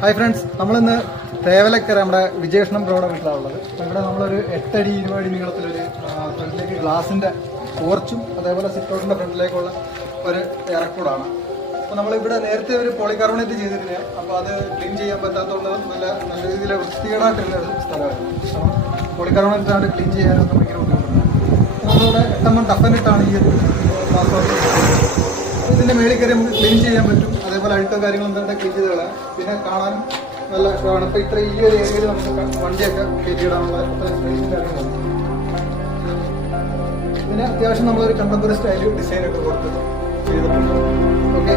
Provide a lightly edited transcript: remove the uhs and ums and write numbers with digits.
Hi friends, നമ്മളിന്ന് തേവലക്കര നമ്മുടെ വിജയകൃഷ്ണൻ ബ്രോയുടെ വീട്ടിലാണുള്ളത്. ഇവിടെ നമ്മളൊരു 8 അടി 20 അടി നീളത്തിലൊരു ഫ്രണ്ടിലേക്ക് ഗ്ലാസിൻ്റെ പോർച്ചും അതേപോലെ സിറ്റൗട്ടിൻ്റെ ഫ്രണ്ടിലേക്കുള്ള ഒരു ഇറക്കൂടാണ്. അപ്പോൾ നമ്മളിവിടെ നേരത്തെ ഒരു പോളികാർബണേറ്റ് ചെയ്തിരുന്ന, അപ്പോൾ അത് ക്ലീൻ ചെയ്യാൻ പറ്റാത്തതുകൊണ്ട് നല്ല രീതിയിൽ വൃത്തികേടായിട്ടുള്ള ഒരു സ്ഥലമായിരുന്നു. അപ്പോൾ പോളികാർബണേറ്റാണ് ക്ലീൻ ചെയ്യാനൊക്കെ ഭയങ്കര ബുദ്ധിമുട്ടുണ്ട്. നമ്മളിവിടെ 8 ടഫനിട്ടാണ് ഈ ഒരു ഗ്ലാസ്. ഇതിൻ്റെ മേളിൽ കയറി നമുക്ക് ക്ലീൻ ചെയ്യാൻ പറ്റും. അതേപോലെ അഴുക്ക കാര്യങ്ങളും എന്താ ക്ലീൻ ചെയ്ത് കളയാം. പിന്നെ കാണാനും നല്ല ഇഷ്ടമാണ്. ഇപ്പോൾ ഇത്ര ഈ ഒരു ഏരിയയിൽ നമുക്ക് വണ്ടിയൊക്കെ കയറ്റിയിടാനുള്ള സ്പേസും കാര്യങ്ങളുണ്ട്. ഇതിന് അത്യാവശ്യം നമ്മളൊരു കണ്ടംപററി സ്റ്റൈൽ ഡിസൈനൊക്കെ കൊടുത്ത് ചെയ്തിട്ടുണ്ട്. ഓക്കെ.